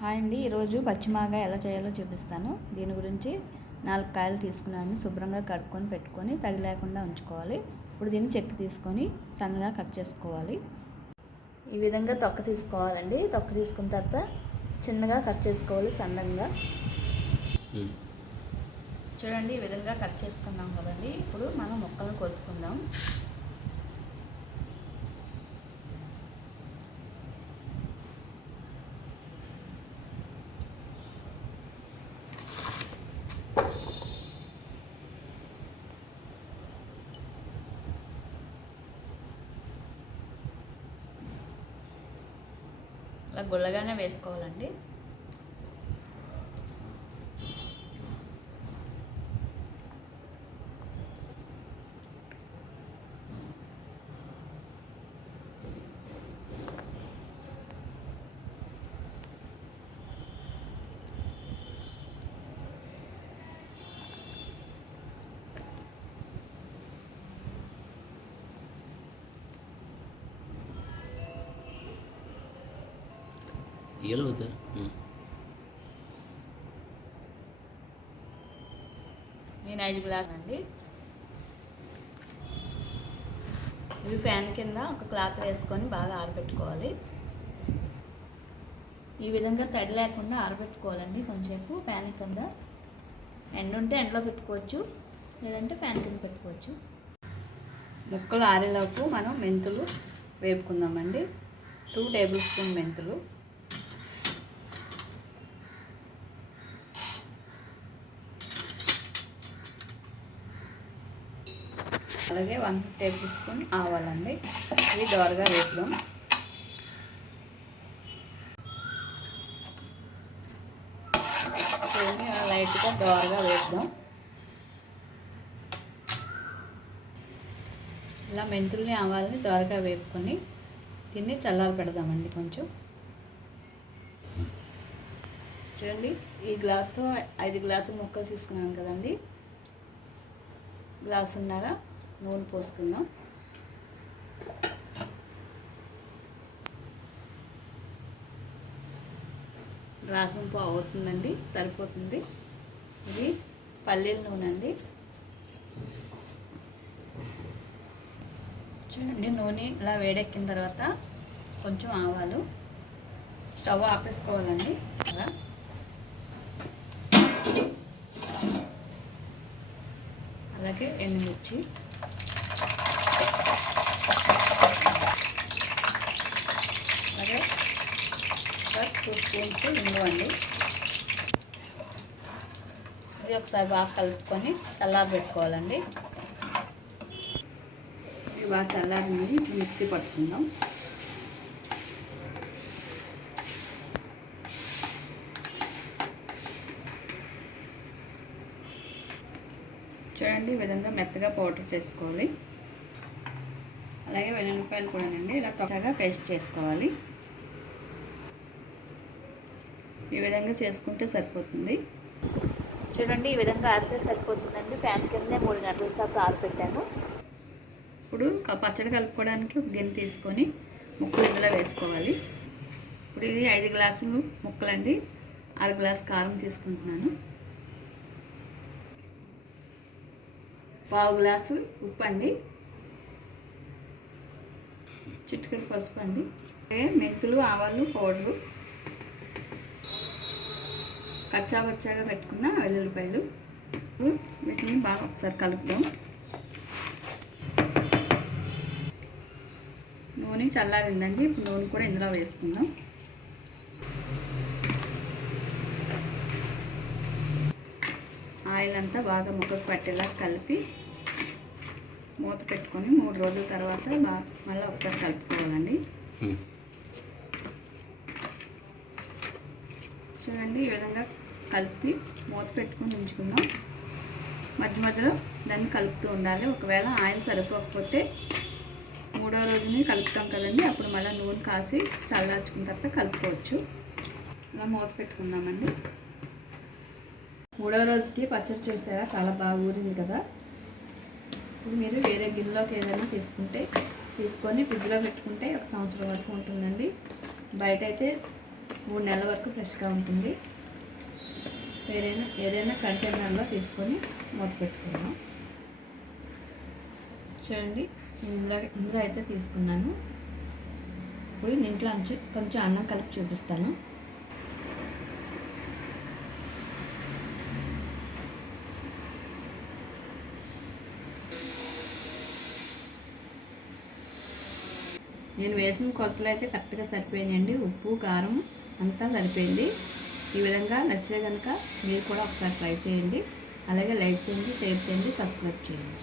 Hi అండి, ఈరోజు పచ్చిమాగా ఎలా చేయాలో చూపిస్తాను. దీని గురించి 4 కాయలు తీసుకున్నాను. శుభ్రంగా కడుక్కొని పెట్టుకొని తడి లేకుండా ఉంచుకోవాలి. ఇప్పుడు దీన్ని చెక్కు తీసుకొని సన్నగా కట్ చేసుకోవాలి. ఈ విధంగా తొక్క తీసుకోవాలండి. తొక్క తీసుకున్న తర్వాత చిన్నగా కట్ చేసుకోవాలి సన్నగా. చూడండి, ఈ విధంగా కట్ చేసుకున్నాం కదండి. ఇప్పుడు మనం ముక్కలను కోసుకుందాం. అలా గుల్లగానే వేసుకోవాలండి. ఎలా అవుతా నేను 5 గ్లాసులు అండి. ఇవి ఫ్యాన్ కింద ఒక క్లాత్ వేసుకొని బాగా ఆరబెట్టుకోవాలి. ఈ విధంగా తడి లేకుండా ఆరబెట్టుకోవాలండి. కొంచెంసేపు ఫ్యాన్ కింద. ఎండ ఉంటే ఎండలో పెట్టుకోవచ్చు, లేదంటే ఫ్యాన్ కింద పెట్టుకోవచ్చు. ముక్కలు ఆరేలోపు మనం మెంతులు వేపుకుందామండి. 2 టేబుల్ స్పూన్ మెంతులు, అలాగే 1 టేబుల్ స్పూన్ ఆవాలండి. ఇవి దోరగా వేపుదాం. లైట్గా దోరగా వేపుదాం. ఇలా మెంతుల్ని ఆవాలని దోరగా వేపుకొని దీన్ని చల్లారి పెడదామండి. కొంచెం చూడండి, ఈ గ్లాసు 5 గ్లాసుల ముక్కలు తీసుకున్నాను కదండి. గ్లాసున్నర నూనె పోసుకుందాం. గ్లాసు పావు అవుతుందండి, సరిపోతుంది. ఇది పల్లీల నూనె అండి. చూడండి, నూనె ఇలా వేడెక్కిన తర్వాత కొంచెం ఆవాలు. స్టవ్ ఆపేసుకోవాలండి. అలా అలాగే ఎండుమిర్చి, అలాగే 2 స్పూన్స్ ఇంగువ అండి. ఇది ఒకసారి బాగా కలుపుకొని చల్లారి పెట్టుకోవాలండి. ఇది బాగా చల్లారింది. మిక్సీ పట్టుకుందాం. చూడండి, ఈ విధంగా మెత్తగా పౌడర్ చేసుకోవాలి. అలాగే వెల్లుల్లిపాయలు కూడానండి ఇలా తొక్కగా పేస్ట్ చేసుకోవాలి. ఈ విధంగా చేసుకుంటే సరిపోతుంది. చూడండి, ఈ విధంగా ఆరితే సరిపోతుందండి. ఫ్యాన్ కిందే 3 గంటల సేపు ఆరిపెట్టాను. ఇప్పుడు పచ్చడి కలుపుకోవడానికి ఒక గిన్నె తీసుకొని ముక్కలు ఇందులో వేసుకోవాలి. ఇప్పుడు ఇది 5 గ్లాసులు ముక్కలండి. 1/2 గ్లాసు కారం తీసుకుంటున్నాను. 1/2 గ్లాసు ఉప్పు అండి. చిటికెడు పసుపు అండి. మెంతులు, ఆవాలు పౌడరు, కచ్చాపచ్చాగా పెట్టుకున్న వెల్లుల్లిపాయలు. వీటిని బాగా ఒకసారి కలుపుదాం. నూనె చల్లారిందండి. ఇప్పుడు నూనె కూడా ఇందులో వేసుకుందాం. ఆయిల్ అంతా బాగా ముక్కకు పట్టేలా కలిపి మూత పెట్టుకొని 3 రోజుల తర్వాత మళ్ళీ ఒకసారి కలుపుకోవాలండి. చూడండి, ఈ విధంగా కలిపి మూత పెట్టుకొని ఉంచుకుందాం. మధ్య మధ్యలో దాన్ని కలుపుతూ ఉండాలి. ఒకవేళ ఆయిల్ సరిపోకపోతే 3వ రోజుని కలుపుతాం కదండి, అప్పుడు మళ్ళీ నూనె కాసి చల్లార్చుకున్న తర్వాత కలుపుకోవచ్చు. ఇలా మూత పెట్టుకుందామండి. 3వ రోజుకి పచ్చడి చేసారా, చాలా బాగా ఊరింది కదా. ఇప్పుడు మీరు వేరే గిన్నెలోకి ఏదైనా తీసుకొని ఫ్రిడ్జ్లో పెట్టుకుంటే 1 సంవత్సరం వరకు ఉంటుందండి. బయట అయితే 3 నెలల వరకు ఫ్రెష్గా ఉంటుంది. ఏదైనా కంటైనర్లో తీసుకొని మూత పెట్టుకున్నాం. చూడండి, నేను ఇందులో అయితే తీసుకున్నాను. ఇప్పుడు దీంట్లో కొంచెం అన్నం కలిపి చూపిస్తాను. నేను వేసిన కొలతలు అయితే కరెక్ట్గా సరిపోయినాయండి. ఉప్పు, కారం అంతా సరిపోయింది. ఈ విధంగా నచ్చితే కనుక మీరు కూడా ఒకసారి ట్రై చేయండి. అలాగే లైక్ చేయండి, షేర్ చేయండి, సబ్స్క్రైబ్ చేయండి.